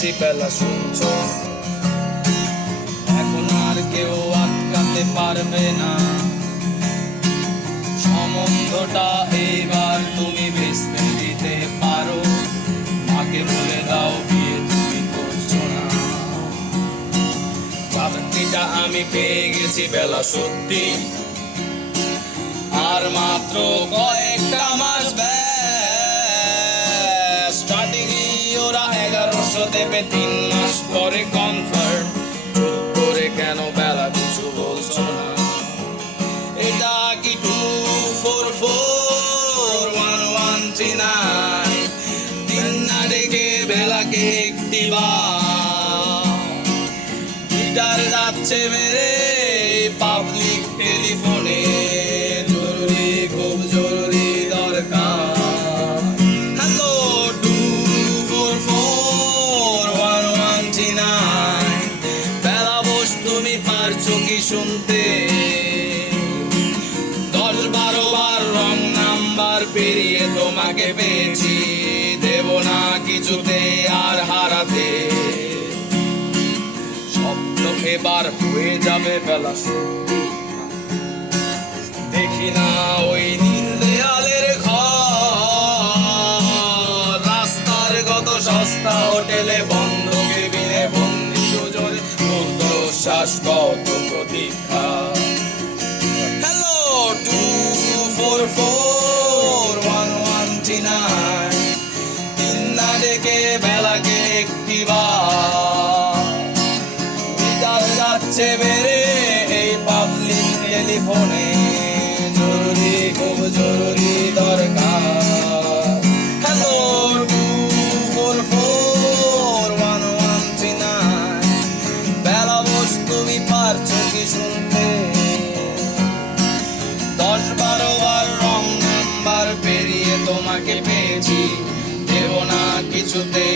গেছি বেলা শুনছ, এখন আর কেউ আটকাতে পারবে না সম্বন্ধটা। এইবার তুমি বেচতে দিতে পারো, মাকে বলে দাও বিয়ে তুমি করছো না। চাকরিটা আমি পেয়ে গেছি বেলা সত্যি, আর মাত্র কয়েকটা মাস ব্যাস। স্টার্টিং ওরা 1100 দেবে, 3 মাস পরে কনফার্ম। চুপ করে কেন বেলা কিছু বলছো না? এটা কি 2441139? দিন না ডেকে বেলাকে একটি গিটার যাচ্ছে মেরে পাবলিক টেলিফোনে, জরুরি খুব জরুরি দরকার। হ্যালো 2441139, বেলা বোস তুমি পারছো কি শুনতে? 10-12 বার রং নাম্বার পেরিয়ে তোমাকে পেয়েছি, দেব না কিছুতে আর হারাতে। স্বপ্ন এবার হয়ে যাবে বেলা সত্যি, দেখি না ওই নীল দেয়ালের ঘর, রাস্তার কত সস্তা হোটেলে বন্ধ কেবিনে বন্দি দুজনে, রুদ্ধশ্বাস কত প্রতীক্ষা। হ্যালো 2441139, দিন না ডেকে বেলাকে একটি গিটার যাচ্ছে বেড়ে এই পাবলিক টেলিফোনে, জরুরি খুব জরুরি দরকার। হ্যালো 2441139, বেলা বোস তুমি পারছো কি শুনতে? 10-12 বার রং নাম্বার পেরিয়ে তোমাকে পেয়েছি, দেব না কিছুতে